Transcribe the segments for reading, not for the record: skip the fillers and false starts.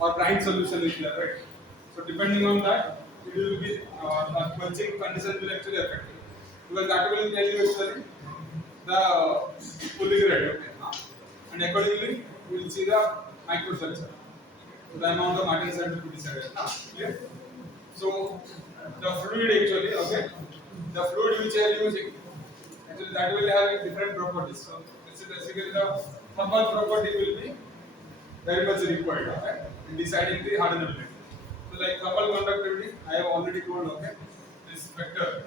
or brine solution is there, right? So depending on that, it will be the quenching condition will actually affect it, because that will tell you actually the cooling rate, okay? And accordingly we will see the microstructure. So the amount of martensite will be decided. Clear? So the fluid actually, okay, the fluid which I am using, actually that will have different properties. So this is basically the thermal property will be very much required, okay, in deciding the hardenability. So like thermal conductivity, I have already told, okay, this vector,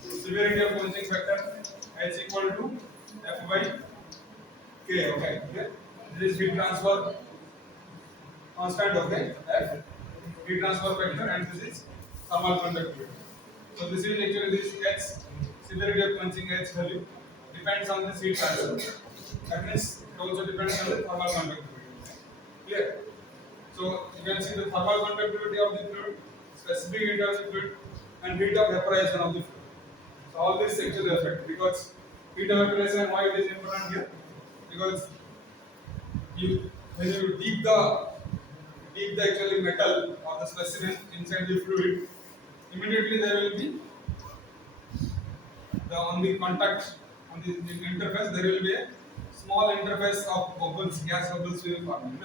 severity of quenching factor is equal to F by K, okay, here. This is heat transfer constant, okay, F, heat transfer factor, and this is thermal conductivity. So this is actually this H, severity of quenching H value depends on the heat transfer. That means it also depends on the thermal conductivity. Clear? So you can see the thermal conductivity of the fluid, specific heat of the fluid, and heat of evaporation of the fluid. So all this actually affect, because heat of evaporation, why it is important here? Because you, when you deep the actually metal or the specimen inside the fluid, immediately there will be the on the contact on the interface there will be a small interface of bubbles, gas bubbles will form.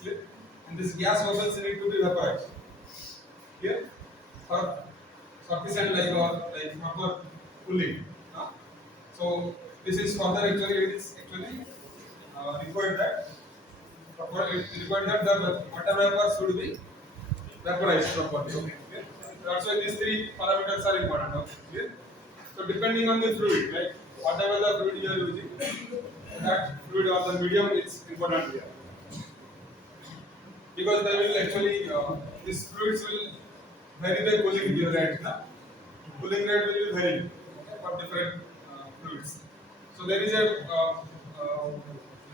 Clear? And this gas bubbles need to be evaporated. Here for sufficient like proper cooling. So this is further actually it is actually required that it required that the water vapor should be vaporized properly. Okay. Clear? That's why these three parameters are important. Okay. Clear? So depending on the fluid, like whatever the fluid you are using, that fluid or the medium is important here. Because they will actually, these fluids will vary the cooling rate. Cooling rate will be vary, okay, for different fluids. So there is a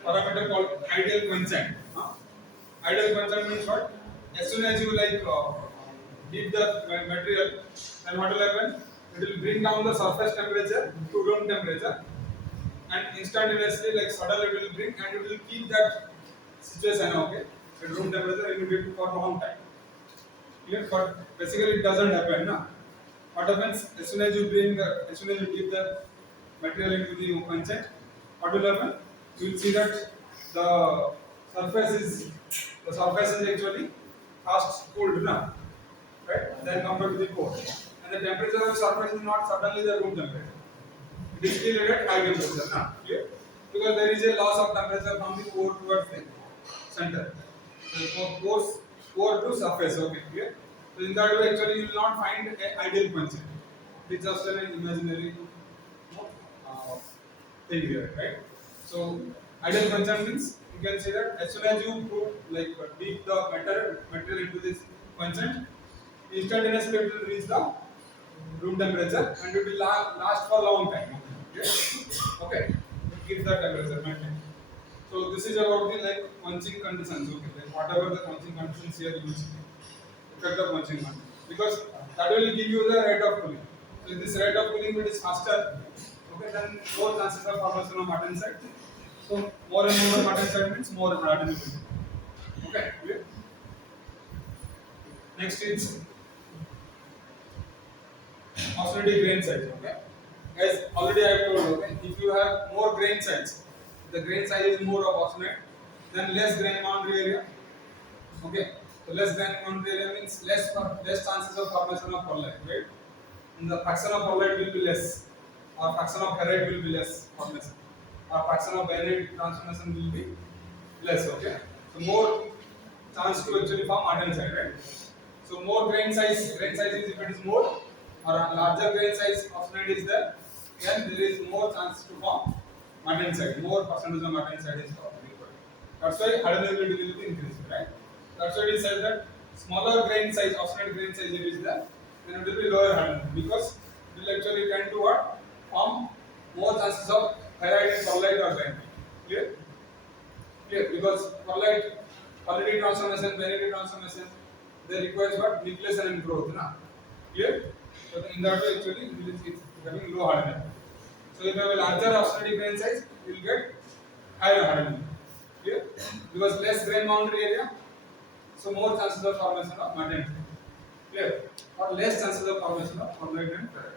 parameter called ideal quenchant. Ideal quenchant means what? As soon as you heat the material, then what will happen? It will bring down the surface temperature to room temperature, and instantaneously, like suddenly, it will bring and it will keep that situation, okay, at room temperature immediately for a long time. Clear? But basically, it doesn't happen. What happens as soon as you as soon as you dip the material into the quenchant, what will happen? You will see that the surface is actually fast cooled, right? Then compared to the core, and the temperature of the surface is not suddenly the room temperature. It is still at high temperature, clear? Because there is a loss of temperature from the core towards the center. So core to surface, okay, clear? So in that way, actually, you will not find an ideal quenchant. It is just an imaginary uh, thing here, right? So ideal quenchant means you can say that as soon as you put deep the material into this quenchant, instantaneously it will reach the room temperature and it will last for a long time. Okay, okay, it keeps the temperature maintained. So this is about the quenching conditions. Okay, like whatever the quenching conditions here you see, affect the quenching condition, because that will give you the rate of cooling. So if this rate of cooling is faster, okay, then more chances of formation of martensite. So more and more martensite means more hardenability. Okay, clear? Next is oscillating grain size. Okay, as already I have told. Okay, if you have more grain size, the grain size is more of oscillate, then less grain boundary area. Okay, so less grain boundary area means less chances of formation of pearlite, right? And the fraction of pearlite will be less, or fraction of ferrite will be less formation, or fraction of bainite transformation will be less. Okay, so more chance to actually form andesite, right? So more grain size is if it is more, or a larger grain size of cement is there, then there is more chance to form andesite. More percentage of andesite is required. That's why hardenability will be increased, right? That's why it says that smaller grain size, obstinate grain size it is there, then it will be lower hardenability, because it will actually tend to what? Form more chances of ferrite and pearlite or granite. Clear? Clear? Because pearlite, pearlite transformation, granite transformation, they requires what? Nucleation and growth. Clear? So in that way, actually, it is having low hardenability. So if you have a larger obstinate grain size, you will get higher hardenability. Clear? Because less grain boundary area, so more chances of formation of mud and clay. Clear? Or less chances of formation of organic and ferrite.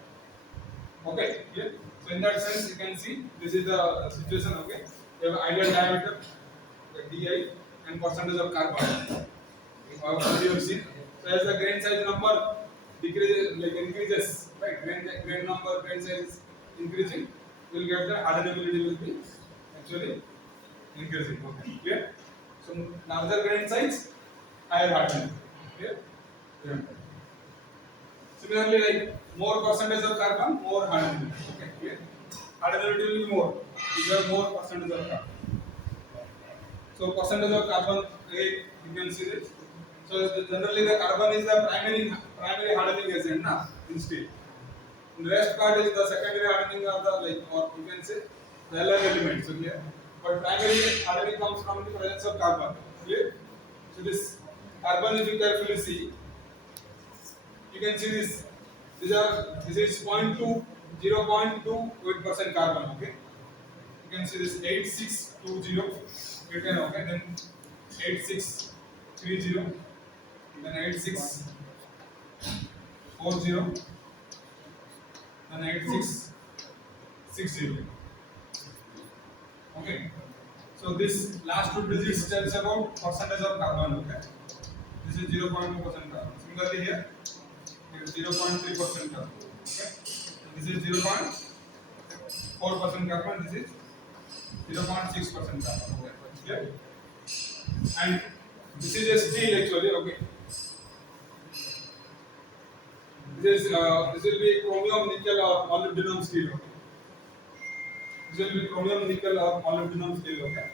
Okay, clear? So in that sense, you can see this is the situation. Okay, you have ideal diameter, di, and percentage of carbon. You have seen. So as the grain size number decreases, like increases, right? Grain number, grain size is increasing. You will get the hardenability will be actually increasing. Okay, clear? So larger grain size, higher hardenability. Clear? Yeah. Similarly, like more percentage of carbon, more hardenability. Okay, clear? Hardenability will be more. You have more percentage of carbon. So percentage of carbon, you can see this. So generally the carbon is the primary hardening agent, na, in steel. The rest part is the secondary hardening of the, like, or you can say the alloy elements. So here, but primary hardening comes from the presence of carbon. Clear? So this carbon, if you carefully see, you can see this. This is 0.2, 0.28% carbon. Okay. You can see this 8620. Written, okay. Then 8630. Then 8640. Then 8660. Okay. So this last two digits tells about percentage of carbon. Okay. This is 0.2% carbon. Similarly here, it is 0.3% carbon. Okay. This is 0.4% carbon. This is 0.6% carbon. Okay. Yeah. And this is a steel actually. Okay. This will be chromium, nickel, or molybdenum steel. Okay. This will be chromium, nickel, or molybdenum steel. Okay.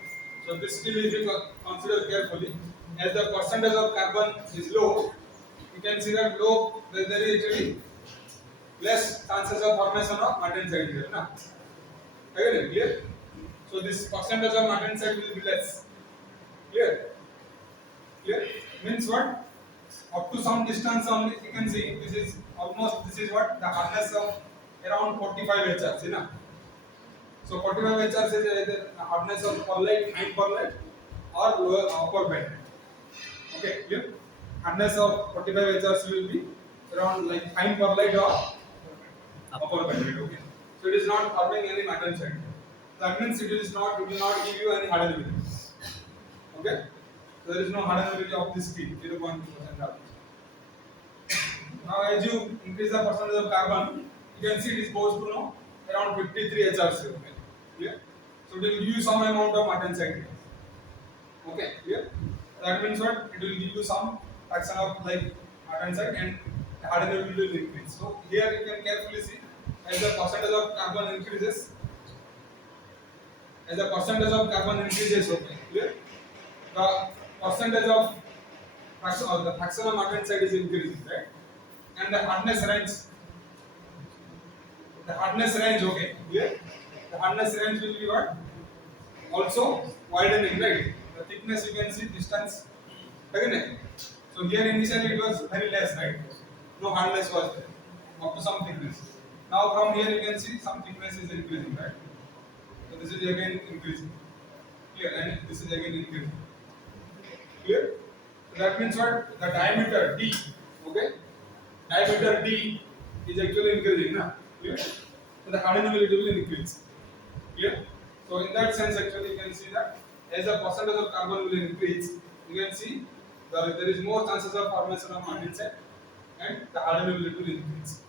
So this steel, if you consider carefully, as the percentage of carbon is low, you can see that low there is actually less chances of formation of martensite here. Na? Again, clear? So this percentage of martensite will be less. Clear? Clear? Means what? Up to some distance only, you can see this is almost, this is what the hardness of around 45 HRs. You know? So 45 HRs is either the hardness of perlite, fine perlite, or lower upper bend. Okay, clear? Hardness of 45 HRs will be around like fine perlite or upper bend. Okay. So it is not forming any martensite. That means it will not give you any hardenability. Okay. So there is no hardenability of this steel, 0.2% carbon. Now as you increase the percentage of carbon, you can see it goes to now around 53 HRs. Okay. Clear? So it will give you some amount of martensite. Okay, clear? That means what? It will give you some fraction of like martensite and the hardenability will increase. So here you can carefully see as the percentage of carbon increases, okay, clear? The percentage of the fraction of martensite is increasing, right? And the hardness range, okay, clear? The hardness range will be what? Also widening, right? The thickness, you can see distance. Again, so here initially it was very less, right? No hardness was there, up to some thickness. Now from here you can see some thickness is increasing, right? So this is again increasing. Clear? And this is again increasing. Clear? So that means what? The diameter D, okay? Diameter D is actually increasing, na? Clear? So the hardenability will increase. Clear? So in that sense, actually, you can see that as the percentage of carbon will increase, you can see there is more chances of formation of martensite and the hardenability will increase.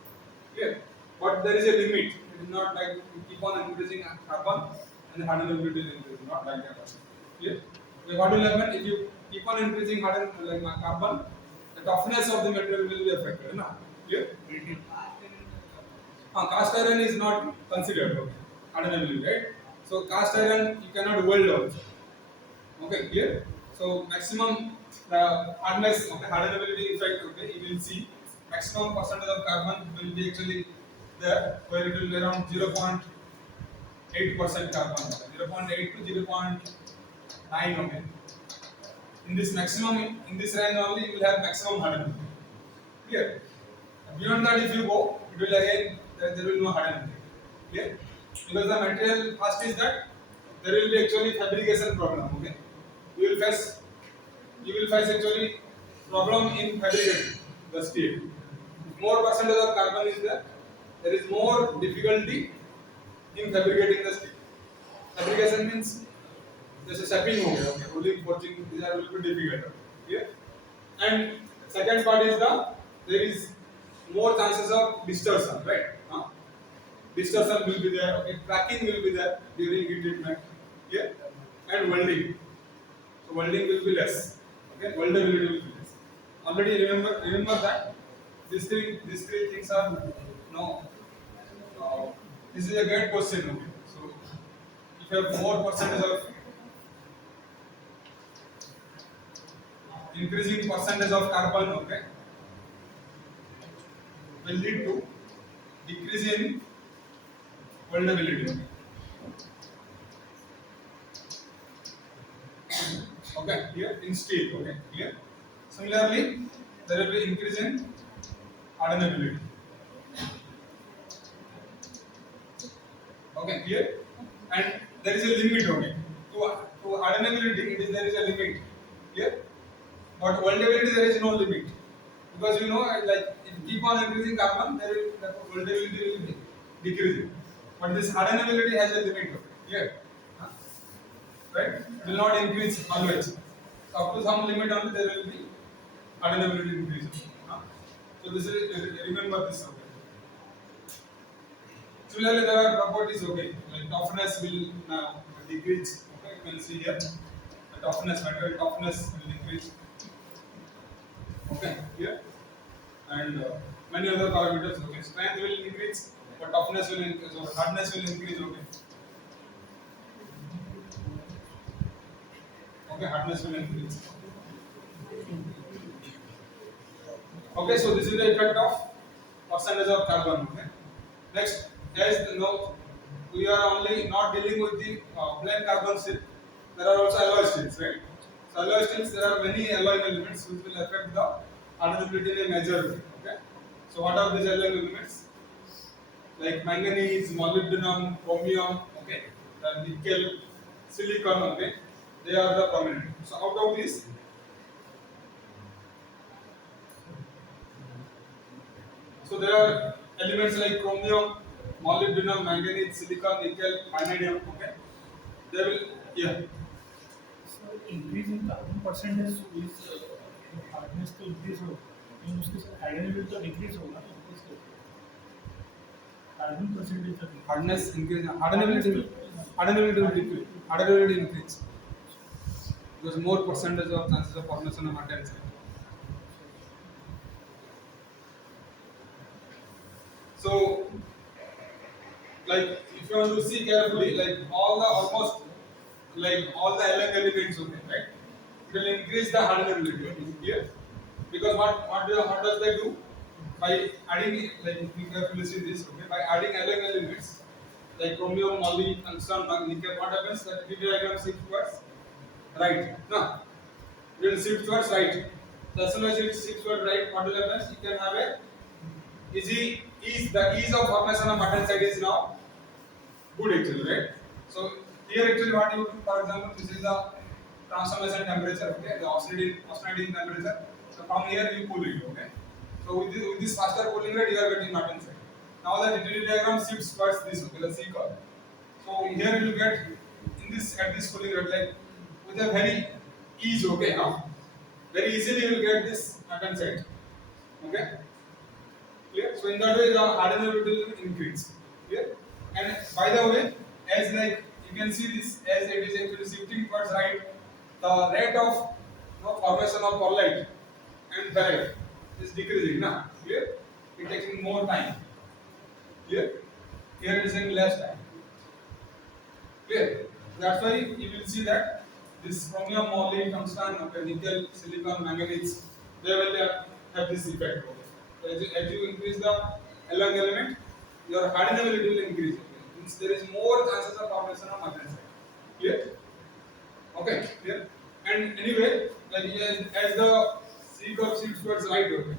Clear? But there is a limit. It is not like you keep on increasing carbon and the hardenability will increase. Not like that. Clear? So what will happen if you keep on increasing carbon? The toughness of the material will be affected. Na? Clear? Cast iron is not considered. Okay. Hardenability, right? So cast iron you cannot weld also. Okay, clear? So maximum hardness, okay, hardenability effect, okay, you will see maximum percentage of carbon will be actually there, where it will be around 0.8% carbon, 0.8 to 0.9, okay. In this maximum, in this range only, you will have maximum hardenability. Clear? Beyond that, if you go, it will again there will be no hardenability. Clear? Because the material first is that there will be actually fabrication problem, okay. you will face you will face actually problem in fabricating the steel. If more percentage of carbon is there, there is more difficulty in fabricating the steel. Fabrication means जैसे shaping हो गया, okay, rolling, forging, these are will be difficult. Yeah. And second part is there is more chances of distortion, right? Distortion will be there, okay, cracking will be there during heat treatment, yeah, and welding. So welding will be less, okay, weldability will be less. Already remember that these three things are no. This is a great question, okay. So if you have more percentage of increasing percentage of carbon, okay, will lead to decrease in weldability. Okay, here in steel, okay, here. Similarly, there will be increase in hardenability. Okay, here, and there is a limit, okay. To hardenability, there is a limit. Here, but weldability there is no limit, because like if you keep on increasing carbon, the weldability will be decreasing. But this hardenability has a limit, okay. Here, right? It will not increase always. So up to some limit only there will be hardenability increase. So this is remember this, okay. Similarly, there are properties, okay, like toughness will decrease. Okay, you can see here the toughness, material toughness will decrease. Okay, here, and many other parameters. Okay, strength will increase, but toughness will increase, or hardness will increase. Okay, okay, hardness will increase. Okay, so this is the effect of percentage of carbon. Okay, next, as you know, we are only not dealing with the plain carbon steel. There are also alloy steels, right? So alloy steels, there are many alloy elements which will affect the hardenability in a major way. Okay, so what are these alloy elements? Like manganese, molybdenum, chromium, okay, then nickel, silicon, okay, they are the prominent. So out of these, so there are elements like chromium, molybdenum, manganese, silicon, nickel, vanadium, okay. They will, yeah. So increase in carbon percentage is hardness तो increase हो लेकिन उसके साथ hydrogen तो decrease होगा ना increase कैसे carbon percentage तो Hardness increase, hardenability will decrease, hardenability increase because more percentage of chances of formation of hardness. So, like if you want to see carefully, like almost like all the elements, okay, right? It will increase the hardenability. Here, because what does they do? By adding, like if you carefully see this, okay, by adding elements like chromium, moly, tungsten, nickel, what happens? That T.V.Rajan shifts towards right. No, it will shift towards right. So as soon as it shifts towards right, what will happen? You can have a the ease of formation of martensite is now good actually, right? So here actually what you do, for example, this is the transformation temperature, okay, the oscillating temperature. So from here you cool it, okay. So with this faster cooling rate, you are getting martensite. Now the utility diagram shifts towards this, okay, the C curve. So here you will get in this at this cooling rate, like with a very ease, okay, very easily you will get this martensite, okay. Clear? So in that way the hardenability will increase. Clear? And by the way, as like you can see this, as it is actually shifting towards right, the rate of formation of pearlite and ferrite is decreasing. Now, clear? It taking more time. Clear? Here it is in less time. Clear? That's why you will see that this chromium, moly, tungsten, okay, nickel, silicon, manganese, they will have this effect. Okay. So as you increase the alloy element, your hardenability will increase. Okay. Means there is more chances of formation of martensite. Clear? Okay, clear? And anyway, like as the C curve shifts towards right, okay,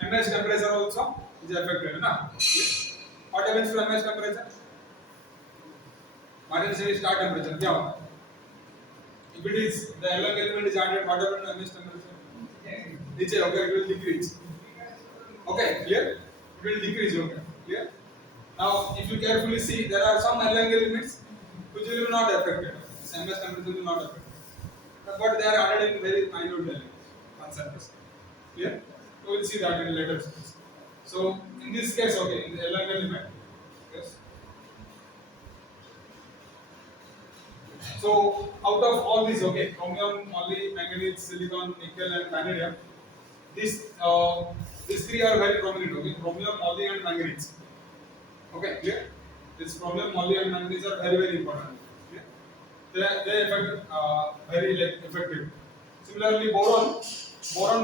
the MS temperature also is affected. Clear? What happens to MS temperature? Martensite start temperature क्या होगा? If it is the along element is added, what happens to MS temperature? Okay, it will decrease. Okay, clear? It will decrease. Okay, clear? Now, if you carefully see, there are some along elements which will not affected. This MS temperature will not affect, but they are added in very minute values, concentration. Clear? We will see that in later steps. So, in this case, okay, in the along element, yes. So, out of all these, okay, chromium, moly, manganese, silicon, nickel, and vanadium, these three are very prominent. Okay, chromium, moly, and manganese. Okay, clear? This chromium, moly, and manganese are very important. Clear? They affect very like effective. Similarly, boron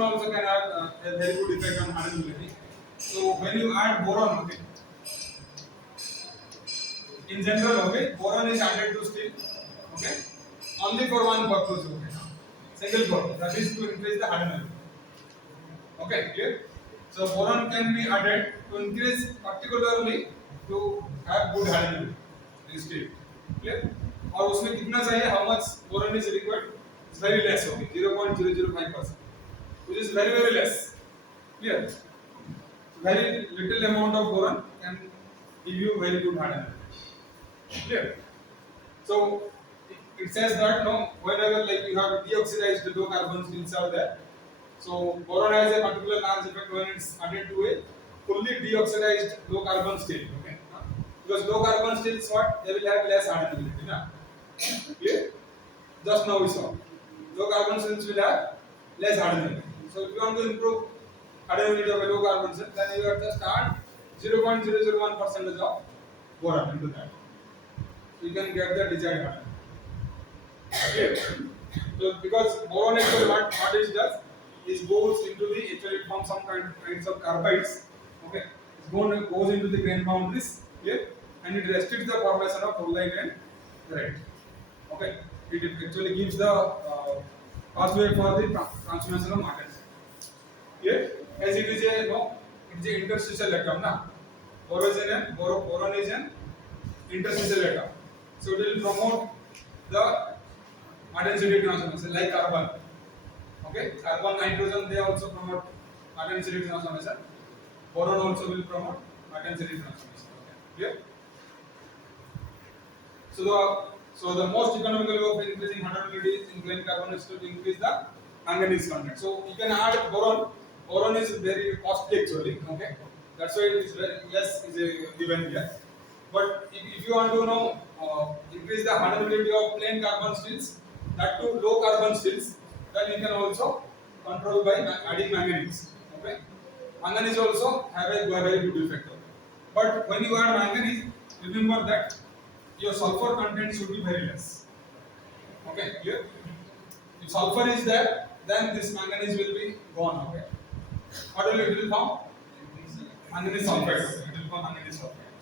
also can have a very good effect on hardenability. So when you add boron, okay, in general, okay, boron is added to steel, okay, only for one purpose, okay, single purpose, that is to increase the hardenability. Okay, clear? So boron can be added to increase particularly to have good hardenability in steel. Clear? और उसमें कितना चाहिए? How much boron is required? It's very less, okay, 0.005%, which is very less. Clear? Very little amount of boron can give you very good hardenability. Clear? So it says that no, whenever like you have deoxidized low carbon steels are there. So boron has a particular large effect when it's added to a fully deoxidized low carbon steel. Okay, because low carbon steel is what they will have less hardenability. Na? Clear? Just now we saw low carbon steels will have less hardenability. So if you want to improve hardenability of a low carbon steel, then you have to start 0.001% of boron into that. So you can get the desired hardenability. Clear? So because boron actually what it does is goes into the actually it forms some kinds of carbides. Okay, it goes into the grain boundaries here and it restricts the formation of chloride and ferrite. Okay, it actually gives the pathway for the transformation of matters. Here, as it is a it's a interstitial atom na. Boron is an interstitial atom. So it will promote the density transformation like carbon. Okay, carbon, nitrogen, they also promote density transformation. Boron also will promote density transformation. Okay, clear? So the most economical way of increasing hardenability in plain carbon is to increase the manganese content. So you can add boron. Boron is very costly actually. Okay, that's why it is very less is given here. But if you want to increase the hardenability of plain carbon steels, that to low carbon steels, then you can also control by adding manganese. Okay, manganese also have a very good effect. Okay? But when you add manganese, remember that your sulfur content should be very less. Okay, clear? If sulfur is there, then this manganese will be gone. Okay, what will it will form? Manganese sulfide. It will form manganese sulfide.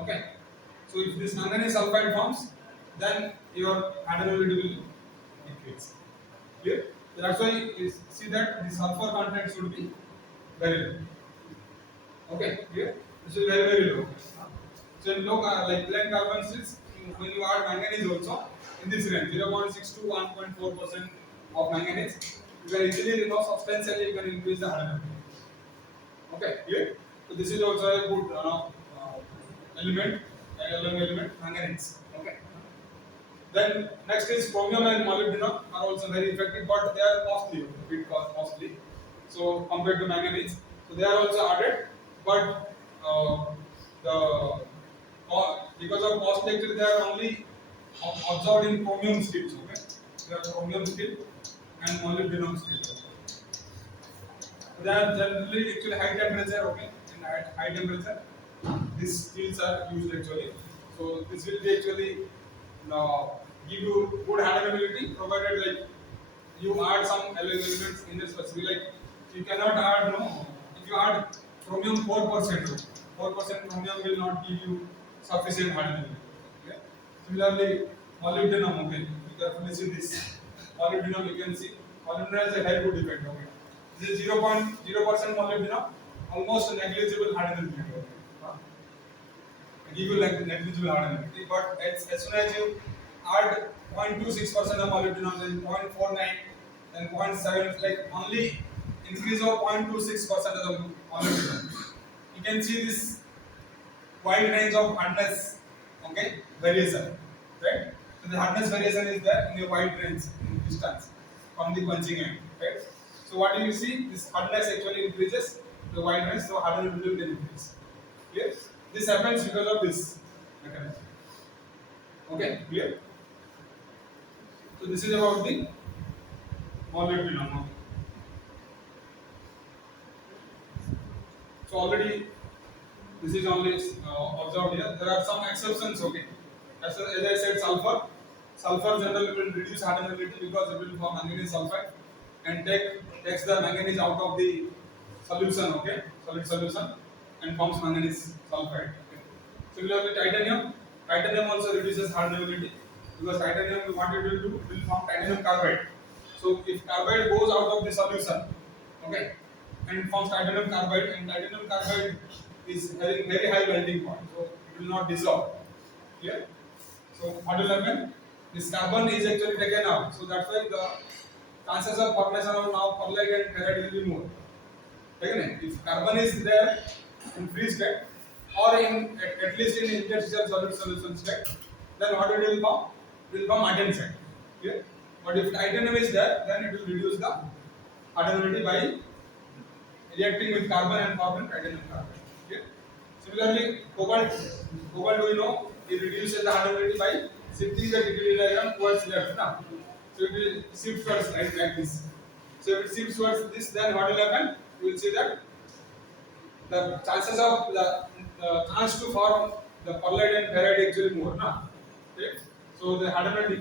Okay, so if this manganese sulfide forms, then your hardenability will increase. Clear? So that's why you see that the sulfur content should be very low. Okay, clear? This is very low. So in low like plain carbon steels, when you add manganese also in this range 0.6 to 1.4% of manganese, you can easily substantially you can increase the hardenability. Okay, clear? So this is also a good element, manganese. Okay. Then next is chromium and molybdenum are also very effective, but they are costly, a bit costly. So compared to manganese, so they are also added, but because of cost actually they are only absorbed in chromium steels. Okay, they are chromium steel and molybdenum steel. They are generally actually high temperature. Okay, in high temperature, these steels are used actually. So this will be actually give you good hardenability provided like you add some elements in the specific like you cannot add if you add chromium 4%, 4% chromium will not give you sufficient hardenability. Okay? Similarly, molybdenum, okay, you carefully see this. Molybdenum you can see molybdenum has a very good effect. Okay. This is 0.0% molybdenum, almost negligible hardenability. Okay. Give you like negligible hardenability, but as soon as you add 0.26% of molybdenum, then 0.49, then 0.7, like only increase of 0.26% of the molybdenum. You can see this wide range of hardness, okay, variation, right? So the hardness variation is there in a wide range in distance from the punching end, right? So what do you see? This hardness actually increases the wide range, so hardenability will increase. Clear? This happens because of this mechanism. Okay, clear? So this is about the molybdenum. So already this is only observed here. There are some exceptions. Okay, as I said, sulfur generally will reduce hardenability because it will form manganese sulfide and takes the manganese out of the solution. Okay, solid solution and forms manganese sulfide. Okay. Similarly, titanium also reduces hardenability because titanium what it will do will form titanium carbide. So if carbide goes out of the solution, okay, and forms titanium carbide is having very high melting point, so it will not dissolve. Clear? So what will happen? This carbon is actually taken out, so that's why the chances of formation of now pearlite and ferrite will be more. Okay? If carbon is there in free state or in at least in interstitial solid solution state, then what it will form? It will form andesite. Clear? But if titanium is there, then it will reduce the hardenability by reacting with carbon and forming titanium carbide. Okay? Similarly, cobalt we know it reduces the hardenability by shifting the degree diagram towards left. Now, so it will shift towards right like this. So if it shifts towards this, then what will happen? You will see that the chances of the chance to form the pearlite and ferrite actually more. Na? Okay? So the hardenability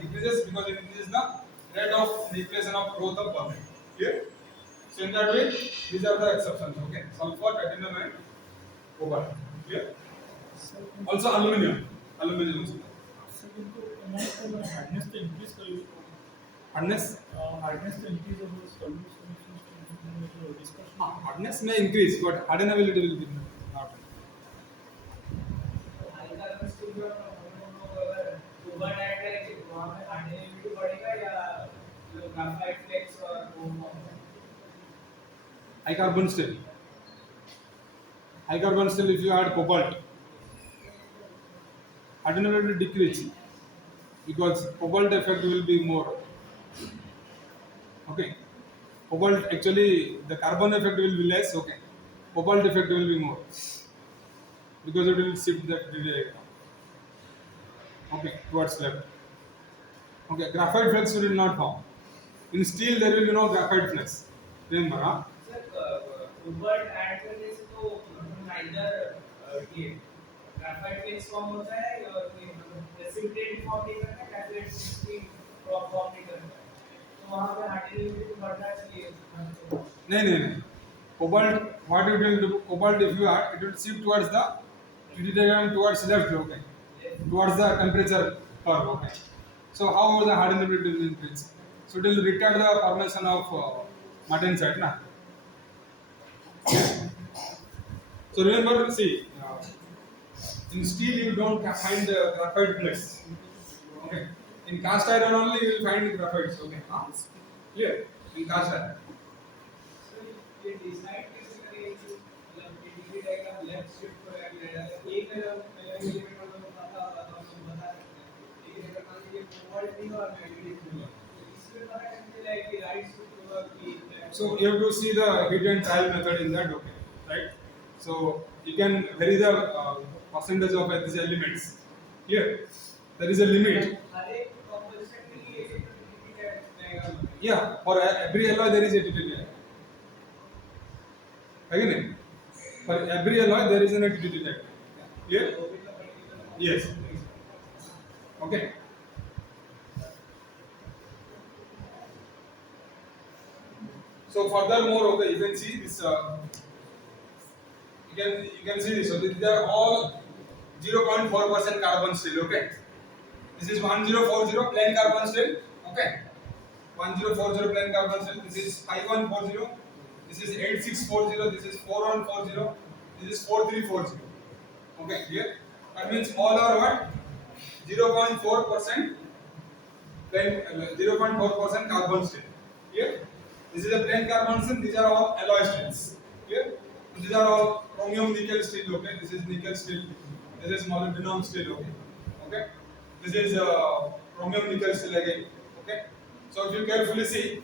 decreases because it increases the rate of depletion of growth of pearlite. Clear? So in that way, these are the exceptions. Okay, sulfur, titanium, and cobalt. Clear? Also aluminum. Aluminum. So इनको hardness तो increase करेगी. Hardness. Hardness तो increase of the solutions discussion. Hardness may increase, but hardenability will be not. high carbon steel जो हम लोग अगर over add करेंगे तो वहाँ पे हार्डनिंग बढ़ेगा या जो ग्राफाइट फ्लेक्स और वो High carbon steel. High carbon steel, if you add cobalt, hardenability will decrease because cobalt effect will be more. Okay. Cobalt actually the carbon effect will be less. Okay. Cobalt effect will be more because it will shift that diagram. Okay, towards left. Okay, graphite flux will not form. In steel there will be no graphite flux. Remember, huh? Over add करने से तो neither ये graphite flex form होता है और ये precipitate form नहीं करता है ग्राफाइट की ड्रॉप फॉर्म नहीं करता है तो वहाँ पे हार्डनिंग बढ़ना चाहिए. नहीं. Cobalt, what it will do? Cobalt, if you add, it will shift towards the diagram towards left. Okay, towards the temperature curve. Okay. So how the hardenability will increase? So it will retard the formation of martensite, na? So remember, see, in steel you don't find the graphite flux. Okay. In cast iron only you will find graphites. Okay. Clear? In cast iron. So ये decide कैसे करें कि मतलब degree diagram left shift हो जाएगा एक element को बता सकते हैं एक अगर मान लीजिए फॉरवर्ड भी और नेगेटिव भी इसमें पता कैसे चलेगा कि राइट शिफ्ट होगा कि So you have to see the hit and trial method in that. Okay. Right. So you can vary the percentage of these elements. Clear? There is a limit. हर एक composition के लिए एक degree diagram. Yeah. For every alloy there is a TTT. Again, for every alloy there is an TTT diagram. Clear? Yes. Okay. So furthermore, okay, you can see this. You can see this. So these are all 0.4% carbon steel. Okay. This is 1040 plain carbon steel. Okay. 1040 plain carbon steel. This is 5140. This is 8640. This is 4140. This is 4340. Okay, clear? That means all are what? 0.4% plain 0.4% carbon steel. Clear? This is a plain carbon steel. These are all alloy steels. Clear? These are all chromium nickel steel. Okay. This is nickel steel. This is molybdenum steel. Okay. Okay. This is chromium nickel steel again. Okay. So if you carefully see,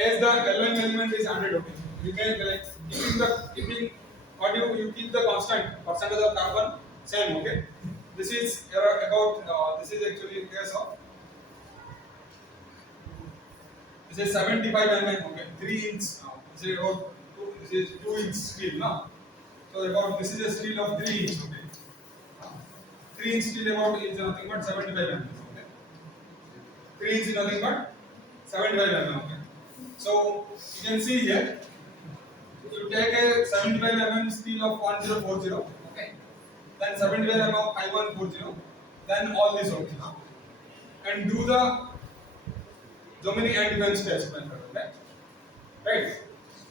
as the alloying element is added, okay, you can like keeping what you keep the constant percentage of carbon same. Okay. This is about this is actually case of this is 75 mm, okay, 3 inch. This is about this is 2 inch steel now. So about this is a steel of 3 inch, okay. 3 inch steel about is nothing but 75 mm, okay. 3 inch is nothing but 75 mm, okay. So you can see here, you take a 75 mm steel of 1040, okay. Then 75 mm of 5140, then all this, okay, and do the Gemini and defense test method, okay. Right?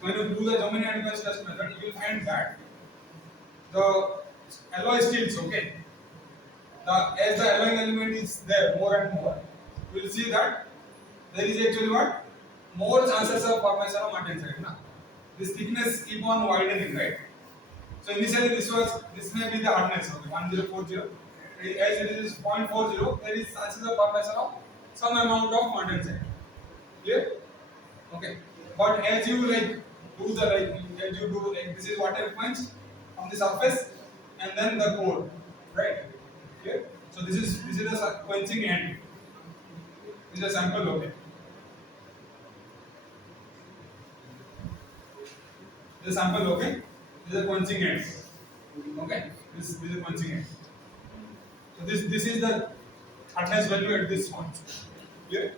When you do the Gemini and defense test method, you will find that the alloy steels, okay, as the alloying element is there more and more, you will see that there is actually what? More chances of formation of martensite. Na? This thickness keep on widening, right? So initially this may be the hardness, okay, 1040. As it is 0.40, there is chances of formation of some amount of martensite. Clear? Okay. But as you like do the as you do like this is water quench on the surface and then the core, right? Clear? So this is the quenching end. This is a sample, okay. This is a sample, okay. This is a quenching end. Okay. This is a quenching end. So this is the hardness value at this point. Clear?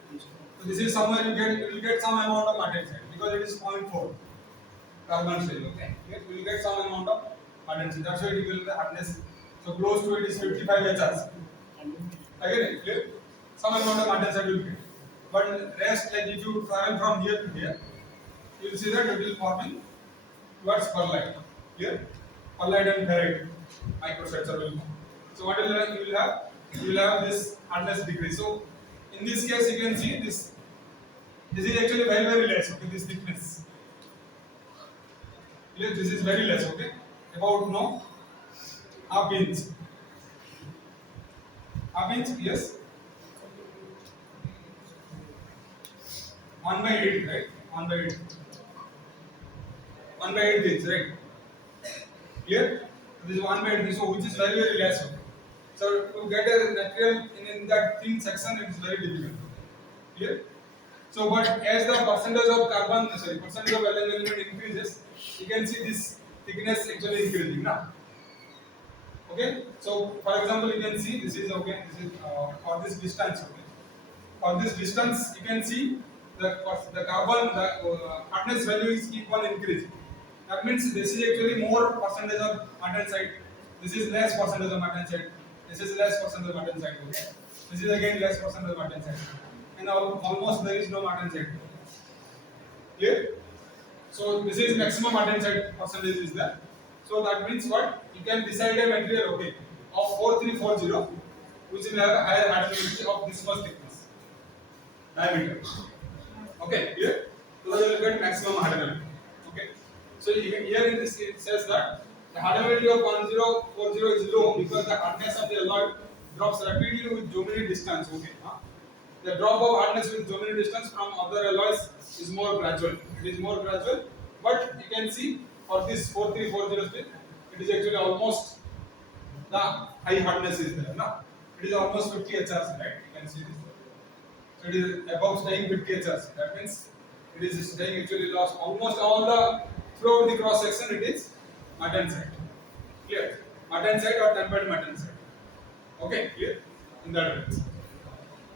So this is somewhere you will get some amount of martensite because it is 0.4 carbon steel. Okay, you will get some amount of martensite. That's why it will the hardness. So close to it is 55 HRs. Again, clear? Some amount of martensite you will get. But rest, like if you travel from here to here, you will see that it will forming towards perlite. Clear? Perlite and ferrite microstructure will form. So what will you will have? You will have this hardness degree. So in this case, you can see this. This is actually very less. Okay, this thickness. Clear? This is very less. Okay, about no half inch. Half inch, yes. 1/8, right? 1/8. 1/8 inch, right? Clear? This is 1/8, so which is very less. Okay. So to get a material in that thin section, it is very difficult. Clear? So, but as the percentage of percentage of alloying element increases, you can see this thickness actually increasing, na? Okay. So, for example, you can see this is okay. This is for this distance. Okay. For this distance, you can see the carbon hardness value is keep on increasing. That means this is actually more percentage of martensite. This is less percentage of martensite. This is less percentage of martensite. Okay. This is again less percentage of martensite. And almost there is no martensite. Clear? So this is maximum martensite percentage is there. So that means what? You can decide a material, okay, of 4340, which will have a higher hardenability of this much thickness, diameter. Okay, clear? So you will get maximum hardenability. Okay. So here in this it says that the hardenability of 1040 is low because the hardness of the alloy drops rapidly with geometry distance. Okay. The drop of hardness with geometry distance from other alloys is more gradual. It is more gradual, but you can see for this 4340 steel, it is actually almost the high hardness is there. No? It is almost 50 HRs, right? You can see this. So it is above staying 50 HRs. That means it is staying actually lost almost all the throughout the cross section. It is martensite. Clear? Martensite or tempered martensite. Okay, clear? In that way.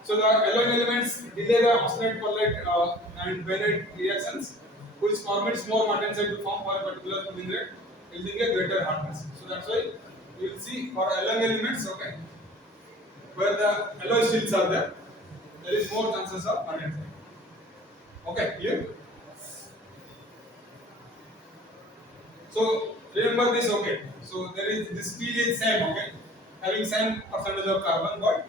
So the alloying elements delay the oxidate perlite and Behera reactions, which permits more martensite to form for a particular cooling rate, yielding a greater hardness. So that's why you will see for alloying elements, okay, where the alloy steels are there, there is more chances of martensite. Okay, clear? So remember this, okay. So there is this steel is same, okay. having same percentage of carbon, but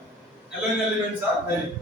alloying elements are varying.